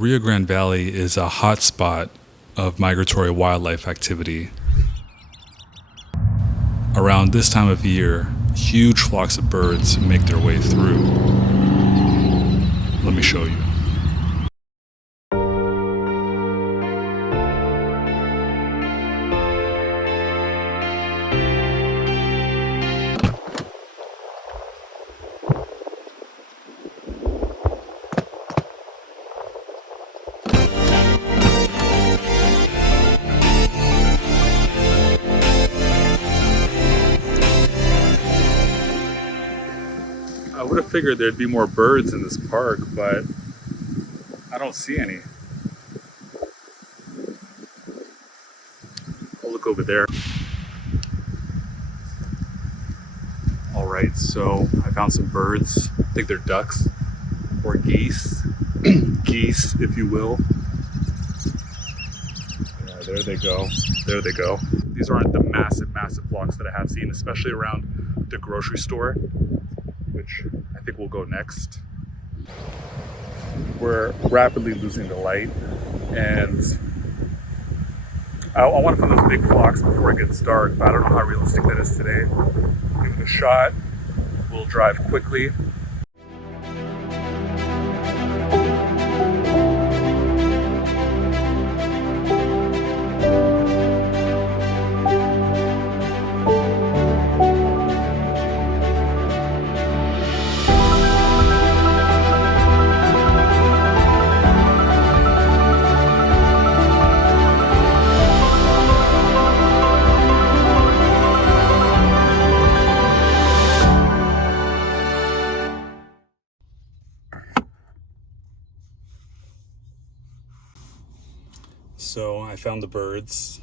Rio Grande Valley is a hotspot of migratory wildlife activity. Around this time of year, huge flocks of birds make their way through. Let me show you. I would have figured there'd be more birds in this park, but I don't see any. I'll look over there. All right, so I found some birds. I think they're ducks or geese. Geese, if you will. Yeah, there they go. There they go. These aren't the massive flocks that I have seen, especially around the grocery store, which I think will go next. We're rapidly losing the light, and I want to find those big flocks before it gets dark, but I don't know how realistic that is today. Give it a shot. We'll drive quickly. So I found the birds.